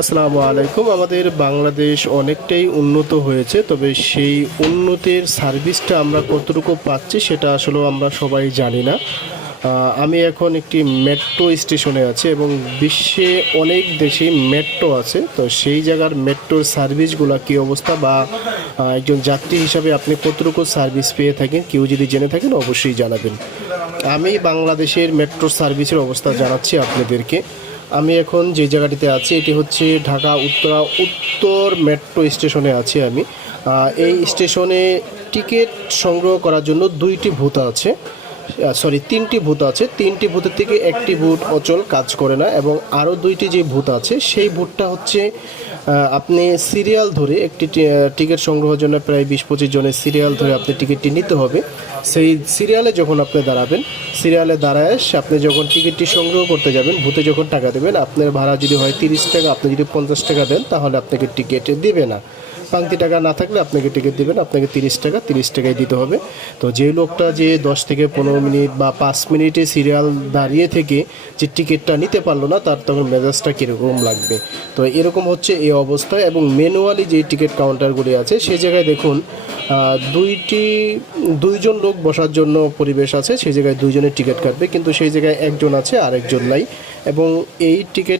আসসালামু আলাইকুম। আমাদের বাংলাদেশ অনেকটাই উন্নত হয়েছে, তবে সেই উন্নতির সার্ভিসটা আমরা কতটুকু পাচ্ছি সেটা আসলেও আমরা সবাই জানি না। আমি এখন একটি মেট্রো স্টেশনে আছি এবং বিশ্বে অনেক দেশেই মেট্রো আছে। তো সেই জায়গার মেট্রোর সার্ভিসগুলো কী অবস্থা, বা একজন যাত্রী হিসাবে আপনি কতটুকু সার্ভিস পেয়ে থাকেন, কেউ যদি জেনে থাকেন অবশ্যই জানাবেন। আমি বাংলাদেশের মেট্রো সার্ভিসের অবস্থা জানাচ্ছি আপনাদেরকে। আমি এখন যে জায়গাটিতে আছি এটি হচ্ছে ঢাকা উত্তর মেট্রো স্টেশনে আছি আমি। এই স্টেশনে টিকিট সংগ্রহ করার জন্য দুইটি বুথ আছে, তিনটি বুথ আছে। তিনটি বুথের থেকে একটি বুথ অচল, কাজ করে না, এবং আরও দুইটি যে বুথ আছে সেই বুথটা হচ্ছে আপনি সিরিয়াল ধরে একটি টিকিট সংগ্রহের জন্য প্রায় 20-25 জনের সিরিয়াল ধরে আপনি টিকিটটি নিতে হবে। সেই সিরিয়ালে যখন আপনি দাঁড়াবেন, সিরিয়ালে দাঁড়ায় আপনি যখন টিকিটটি সংগ্রহ করতে যাবেন, বুথে যখন টাকা দেবেন, আপনার ভাড়া যদি হয় 30 টাকা, আপনি যদি 50 টাকা দেন তাহলে আপনাকে টিকিট দেবে না। পাংতি টাকা না থাকলে আপনাকে টিকিট দেবেন, আপনাকে 30 টাকাই দিতে হবে। তো যে লোকটা যে 10 থেকে 15 মিনিট বা 5 মিনিটে সিরিয়াল দাঁড়িয়ে থেকে যে টিকিটটা নিতে পারলো না, তার তখন মেজাজটা কীরকম লাগবে। তো এরকম হচ্ছে এই অবস্থা। এবং ম্যানুয়ালি যে টিকিট কাউন্টারগুলি আছে সেই জায়গায় দেখুন দুইজন লোক বসার জন্য পরিবেশ আছে, সেই জায়গায় দুইজনের টিকিট কাটবে, কিন্তু সেই জায়গায় একজন আছে আরেকজন নাই। এবং এই টিকিট